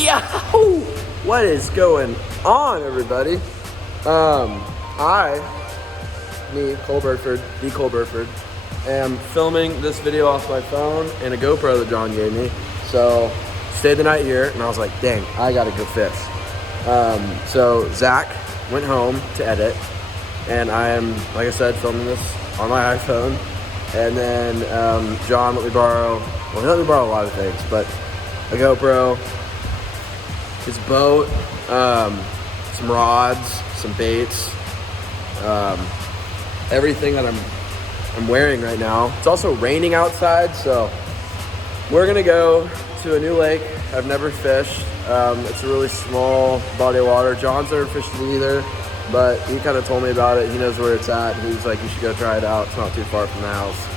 Yahoo! What is going on, everybody? Cole Burford, the Cole Burford, am filming this video off my phone and a GoPro that John gave me. So, stayed the night here, and I was like, dang, I gotta go fish. So Zach went home to edit, and I am, like I said, filming this on my iPhone. And then John let me borrow, well, he let me borrow a lot of things, but a GoPro, his boat, some rods, some baits, everything that I'm wearing right now. It's also raining outside, so we're gonna go to a new lake I've never fished. It's a really small body of water. John's never fished it either, but he kind of told me about it. He knows where it's at. He was like, you should go try it out. It's not too far from the house.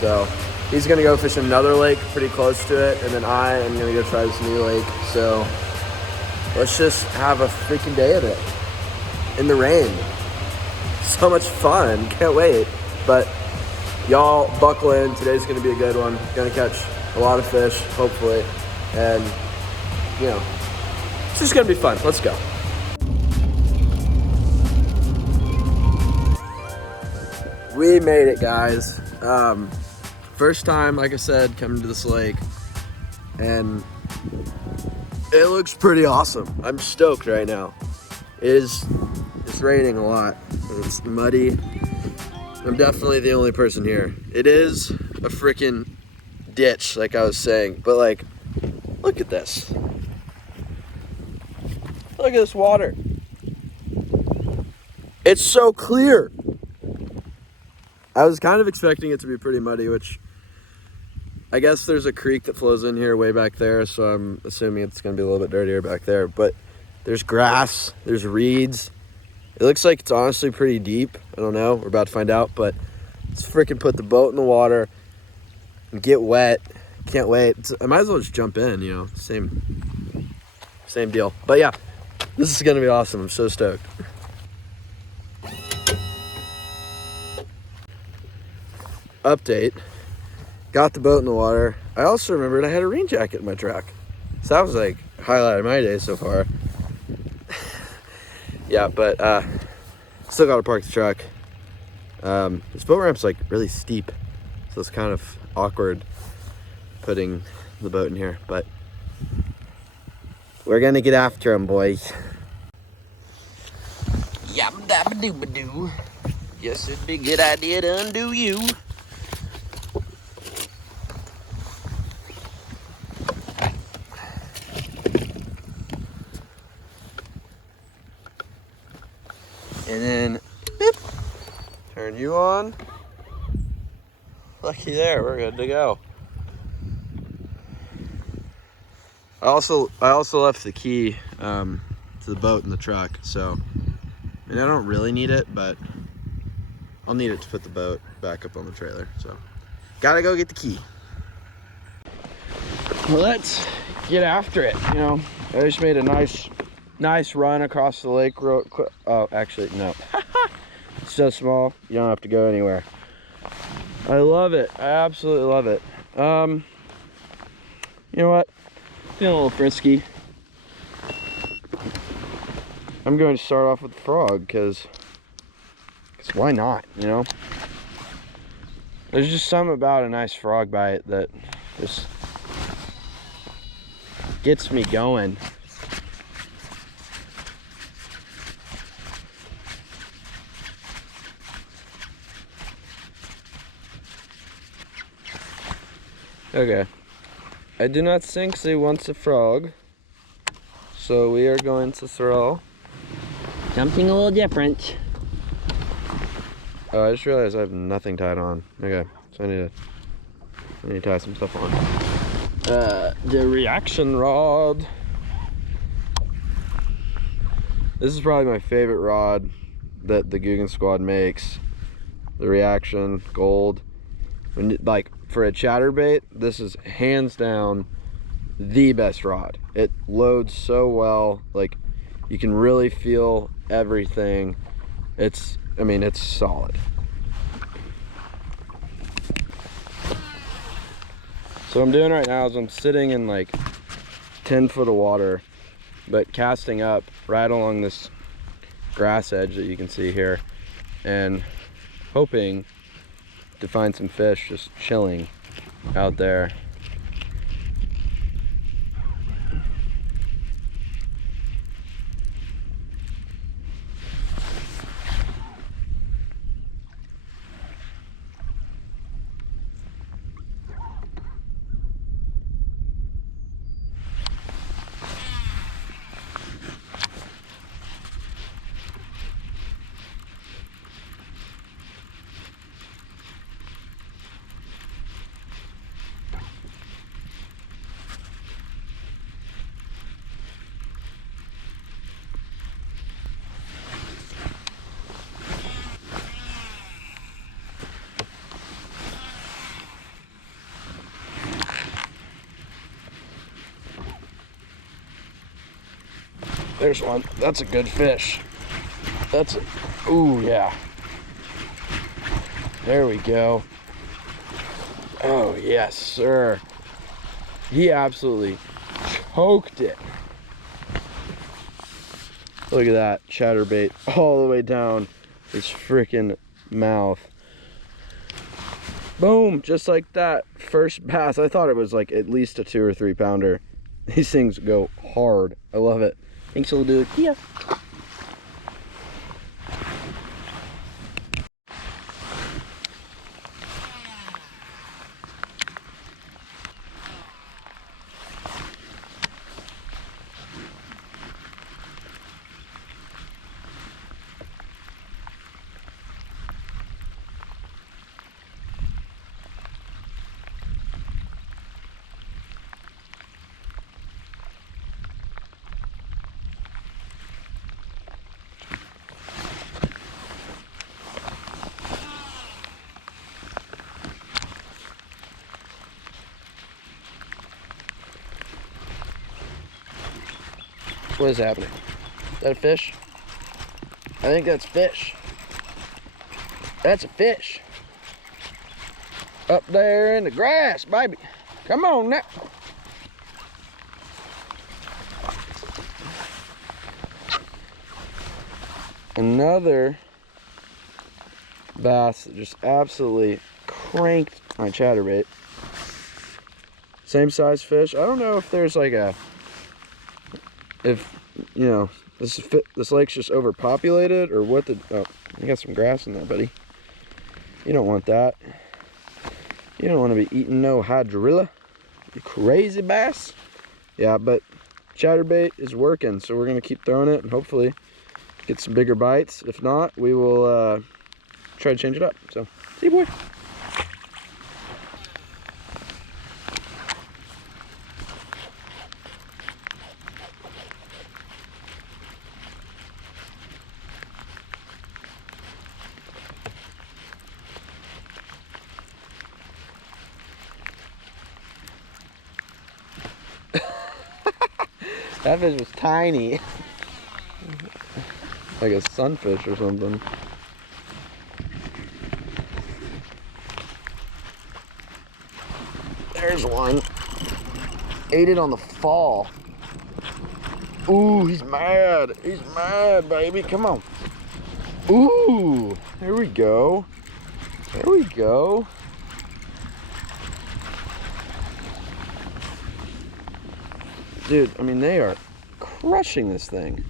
So he's gonna go fish another lake pretty close to it, and then I am gonna go try this new lake. So let's just have a freaking day of it in the rain. So much fun, can't wait. But y'all buckle in, today's gonna be a good one. Gonna catch a lot of fish, hopefully. And you know, it's just gonna be fun. Let's go. We made it, guys. First time, like I said, coming to this lake, and it looks pretty awesome. I'm stoked right now. It's raining a lot. It's muddy. I'm definitely the only person here. It is a freaking ditch, like I was saying, but like, look at this. Look at this water. It's so clear. I was kind of expecting it to be pretty muddy, which I guess there's a creek that flows in here way back there, so I'm assuming it's gonna be a little bit dirtier back there, but there's grass, there's reeds. It looks like it's honestly pretty deep. I don't know, we're about to find out, but let's freaking put the boat in the water and get wet. Can't wait. I might as well just jump in, you know, same deal. But yeah, this is gonna be awesome. I'm so stoked. Update, got the boat in the water. I also remembered I had a rain jacket in my truck. So that was like a highlight of my day so far. Yeah, but still gotta park the truck. This boat ramp's like really steep, so it's kind of awkward putting the boat in here, but we're gonna get after him, boys. Yabba dabba dooba doo. Yes, it'd be a good idea to undo you. And then, beep, turn you on. Lucky there, we're good to go. I also left the key to the boat in the truck, so I mean, I don't really need it, but I'll need it to put the boat back up on the trailer. So, gotta go get the key. Well, let's get after it. You know, I just made a nice run across the lake real quick. Oh, actually, no. It's so small, you don't have to go anywhere. I love it. I absolutely love it. You know what? Feeling a little frisky. I'm going to start off with the frog because why not, you know? There's just something about a nice frog bite that just gets me going. Okay, I do not think they want a frog, so we are going to throw something a little different. Oh, I just realized I have nothing tied on. Okay, so I need to tie some stuff on. The reaction rod. This is probably my favorite rod that the Guggen Squad makes. The reaction gold. When, like, for a chatterbait, this is hands down the best rod. It loads so well, like you can really feel everything. I mean, it's solid. So what I'm doing right now is I'm sitting in like 10 foot of water, but casting up right along this grass edge that you can see here, and hoping to find some fish just chilling out there. There's one. That's a good fish. That's a, ooh, yeah. There we go. Oh, yes, sir. He absolutely choked it. Look at that chatterbait all the way down his freaking mouth. Boom, just like that. First bass. I thought it was like at least a 2 or 3 pounder. These things go hard. I love it. Thanks, little dude. Yeah. What is happening? Is that a fish? I think that's fish. That's a fish. Up there in the grass, baby. Come on now. Another bass that just absolutely cranked my chatterbait. Same size fish. I don't know if there's like a, if you know, this lake's just overpopulated or what the, oh, you got some grass in there, buddy. You don't want that. You don't want to be eating no hydrilla. You crazy bass. Yeah, but chatterbait is working, so we're gonna keep throwing it and hopefully get some bigger bites. If not, we will try to change it up. So see you, boy. That fish was tiny. Like a sunfish or something. There's one. Ate it on the fall. Ooh, he's mad. He's mad, baby. Come on. Ooh, there we go. There we go. Dude, I mean, they are crushing this thing.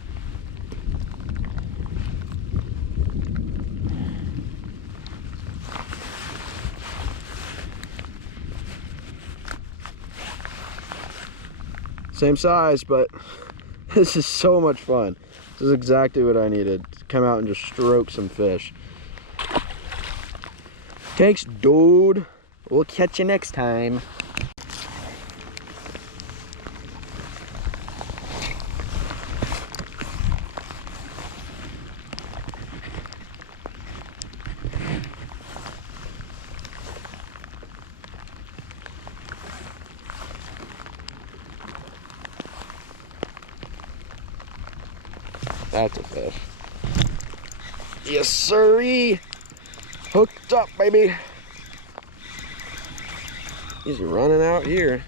Same size, but this is so much fun. This is exactly what I needed. To come out and just stroke some fish. Thanks, dude. We'll catch you next time. That's a fish. Yes, sirree. Hooked up, baby. He's running out here.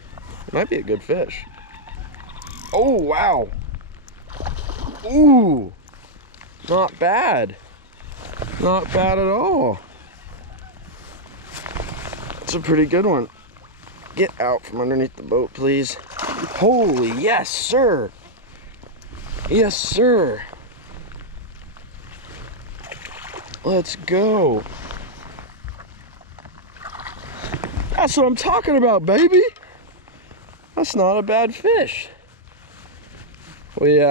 Might be a good fish. Oh, wow. Ooh, not bad. Not bad at all. It's a pretty good one. Get out from underneath the boat, please. Holy, yes, sir. Yes, sir. Let's go. That's what I'm talking about, baby. That's not a bad fish. We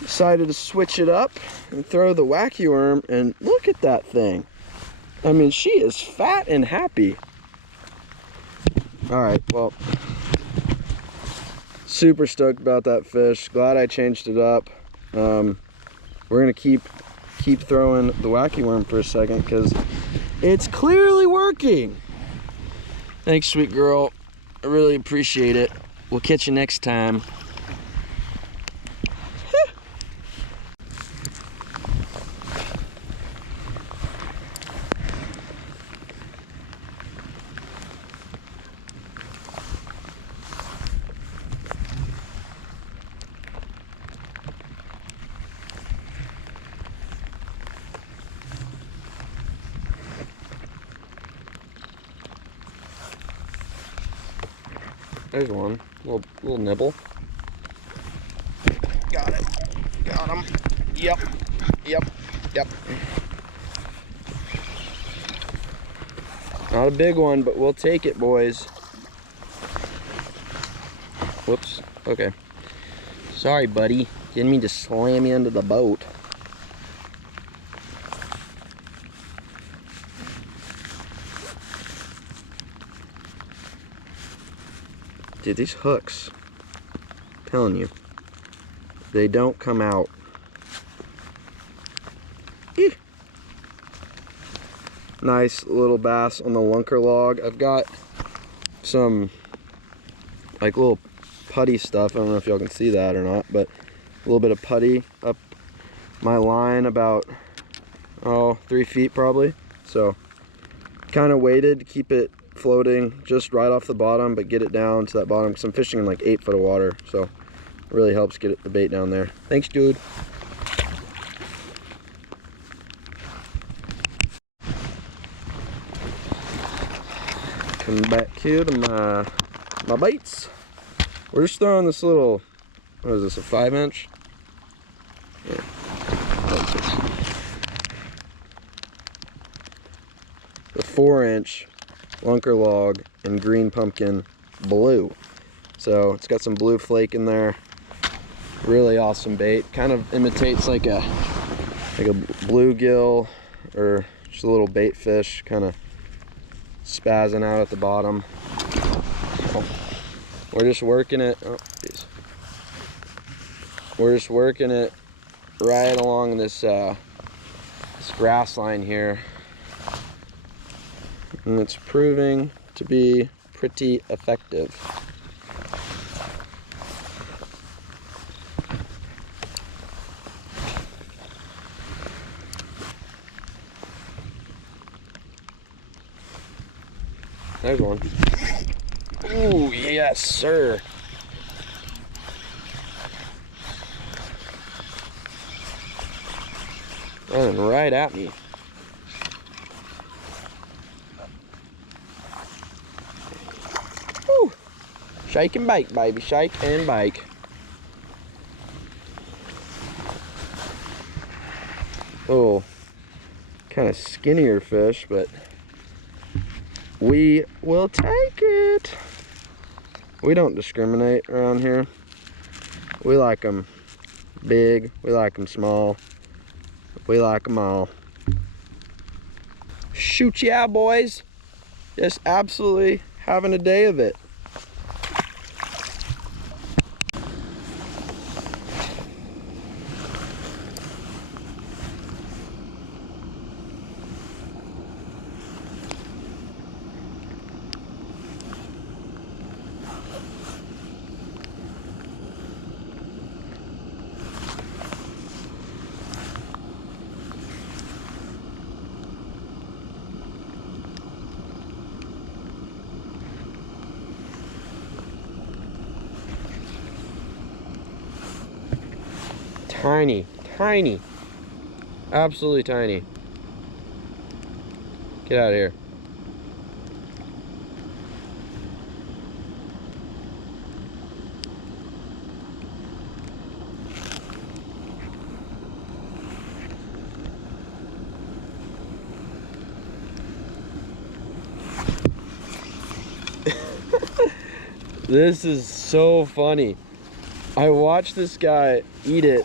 decided to switch it up and throw the wacky worm, and look at that thing. I mean, she is fat and happy. All right, well, super stoked about that fish. Glad I changed it up. We're gonna keep throwing the wacky worm for a second because it's clearly working. Thanks, sweet girl. I really appreciate it. We'll catch you next time. There's one, little nibble. Got it, got him. Yep. Not a big one, but we'll take it, boys. Whoops, okay. Sorry, buddy. Didn't mean to slam you into the boat. Dude, these hooks, I'm telling you, they don't come out. Eeh. Nice little bass on the lunker log. I've got some like little putty stuff. I don't know if y'all can see that or not, but a little bit of putty up my line about, 3 feet probably. So kind of waited to keep it floating just right off the bottom, but get it down to that bottom because I'm fishing in like 8 foot of water, so it really helps get the bait down there. Thanks, dude. Come back here to my baits. We're just throwing this little, what is this, a 5-inch? Yeah. The 4-inch lunker log and green pumpkin blue. So it's got some blue flake in there. Really awesome bait. Kind of imitates like a bluegill or just a little bait fish, kind of spazzing out at the bottom. We're just working it. Oh, geez. We're just working it right along this this grass line here. And it's proving to be pretty effective. There's one. Ooh, yes, sir. Running right at me. Shake and bake, baby. Shake and bake. Oh, kind of skinnier fish, but we will take it. We don't discriminate around here. We like them big. We like them small. We like them all. Shoot, yeah, boys. Just absolutely having a day of it. tiny, tiny. Absolutely tiny. Get out of here. This is so funny. I watched this guy eat it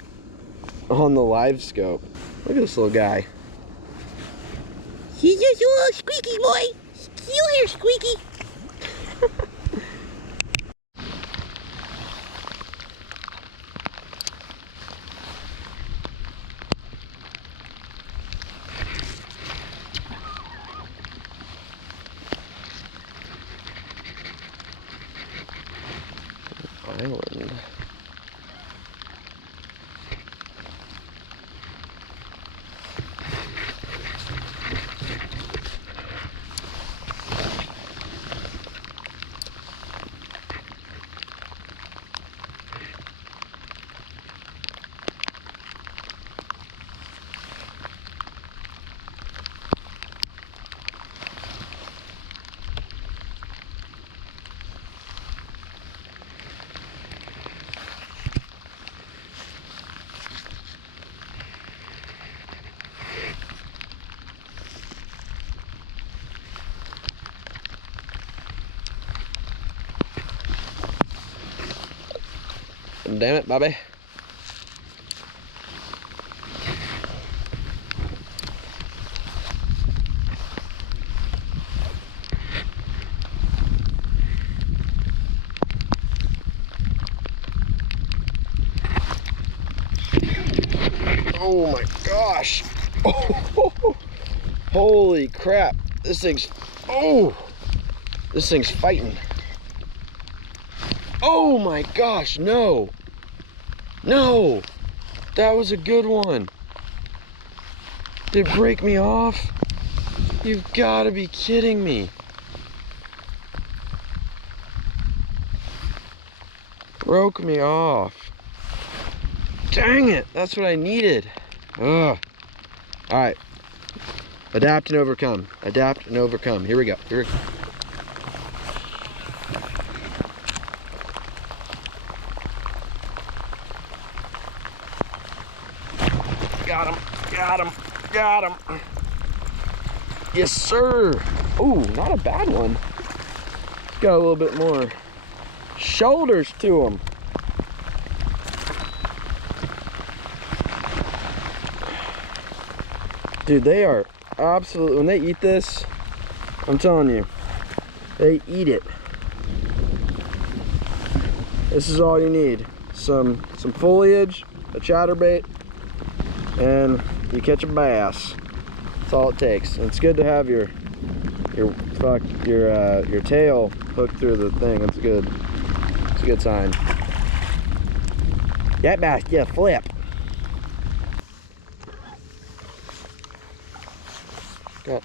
on the live scope. Look at this little guy. He's just a little squeaky boy. You hear squeaky. Island. Damn it, Bobby. Oh my gosh. Oh, holy crap. This thing's fighting. Oh my gosh, no. No, that was a good one. Did it break me off? You've got to be kidding me. Broke me off. Dang it, that's what I needed. Ugh. All right, adapt and overcome. Adapt and overcome. Here we go, here we go. Got him, got him, got him. Yes, sir. Ooh, not a bad one. Got a little bit more shoulders to him. Dude, they are absolutely, when they eat this, I'm telling you, they eat it. This is all you need. Some foliage, a chatterbait, and you catch a bass. That's all it takes. And it's good to have your tail hooked through the thing. It's good. It's a good sign. That bass just flip. Got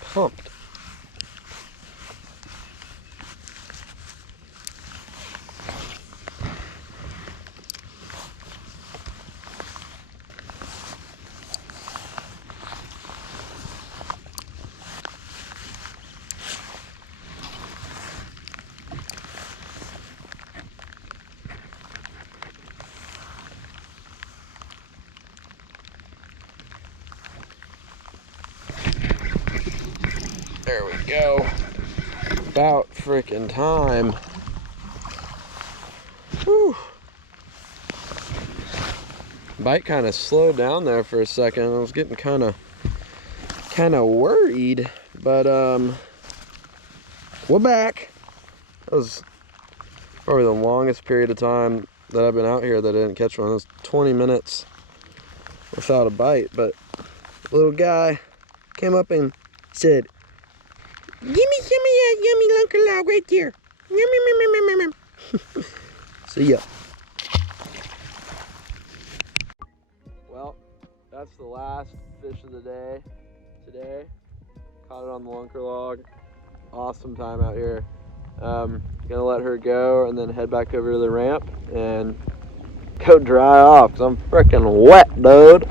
pumped. There we go. About freaking time. Whew. Bite kind of slowed down there for a second. I was getting kind of worried, but we're back. That was probably the longest period of time that I've been out here that I didn't catch one. It was 20 minutes without a bite, but the little guy came up and said, "Give me some of that yummy lunker log right there. Yum, yum, yum, yum, yum, yum." See ya. Well, that's the last fish of the day today. Caught it on the lunker log. Awesome time out here. Gonna let her go and then head back over to the ramp and go dry off because I'm freaking wet, dude.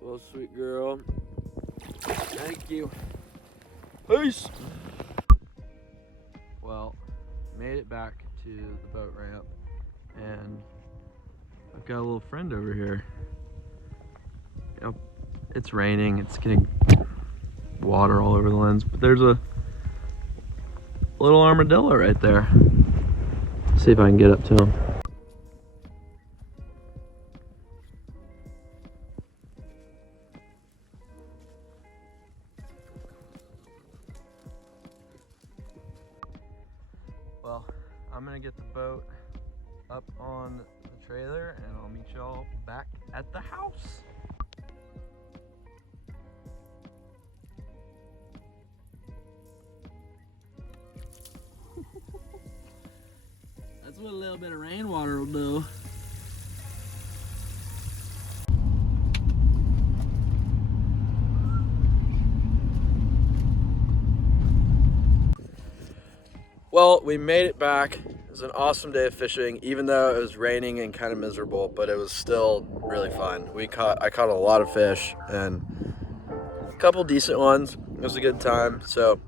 Well, sweet girl. Thank you. Peace. Well, made it back to the boat ramp, and I've got a little friend over here. You know, it's raining, it's getting water all over the lens, but there's a little armadillo right there. Let's see if I can get up to him. Well, I'm gonna get the boat up on the trailer and I'll meet y'all back at the house. That's what a little bit of rainwater will do. Well, we made it back. It was an awesome day of fishing, even though it was raining and kind of miserable, but it was still really fun. I caught a lot of fish and a couple decent ones. It was a good time. So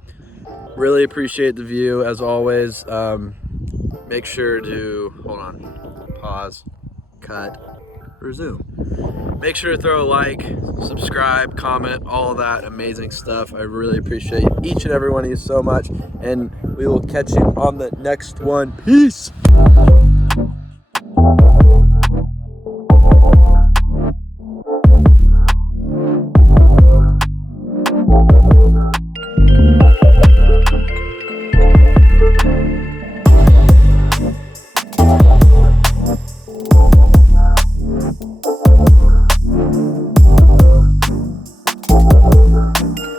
really appreciate the view as always. Make sure to, hold on, pause, cut, resume. Make sure to throw a like, subscribe, comment, all of that amazing stuff. I really appreciate each and every one of you so much, and we will catch you on the next one. Peace.